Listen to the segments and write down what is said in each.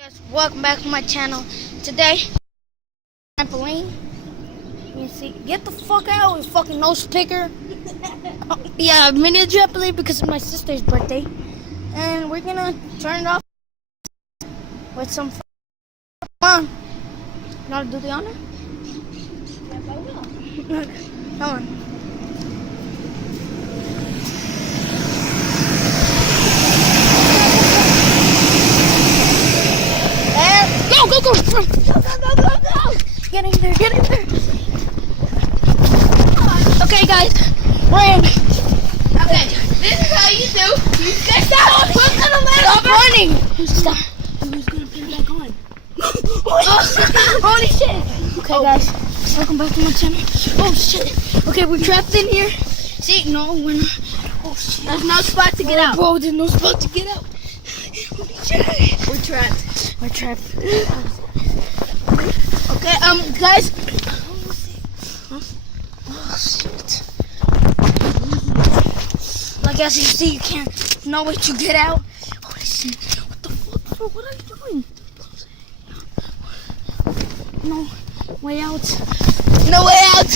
Guys, welcome back to my channel. Today, trampoline. You see, get the fuck out, you fucking nose picker. Yeah, mini trampoline because it's my sister's birthday, and we're gonna turn it off with some. Come on, you know how to do the honor? Yes, I will. Come on. Go! Get in there. Okay, guys, we're in. Okay, this is how you do. You get that. Stop running. Stop. Who's gonna put it back on? Holy shit. Okay, guys, welcome back to my channel. Oh shit. Okay, we're trapped in here. See, no, we're not. Oh shit. There's no spot to get out. Bro, there's no spot to get out. Holy shit. We're trapped. We're trapped. Okay, guys. Oh shit. Like as you see, you can't. No way to get out. Holy shit. What the fuck, bro? What are you doing? No way out. No way out.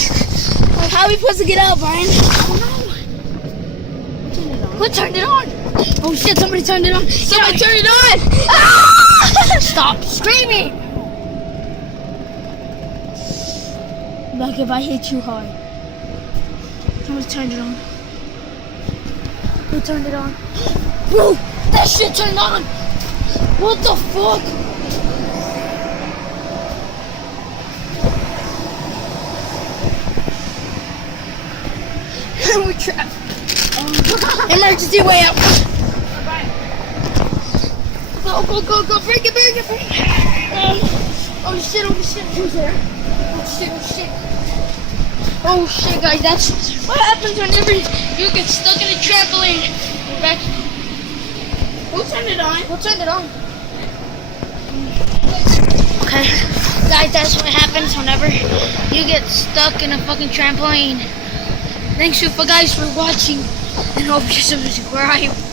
How are we supposed to get out, Brian? Oh no. Who turned it on? Oh shit, somebody turned it on. Somebody turn it on. Ah! Stop screaming. Like if I hit you hard. Somebody turned it on. Who turned it on? Bro, that shit turned on. What the fuck? We're trapped. Emergency way out. Go. Bring it. Oh shit. Who's there? Oh shit, guys. That's what happens whenever you get stuck in a trampoline. We're back. Who turned it on? Okay. Guys, that's what happens whenever you get stuck in a fucking trampoline. Thanks you guys for watching, and hope you subscribe.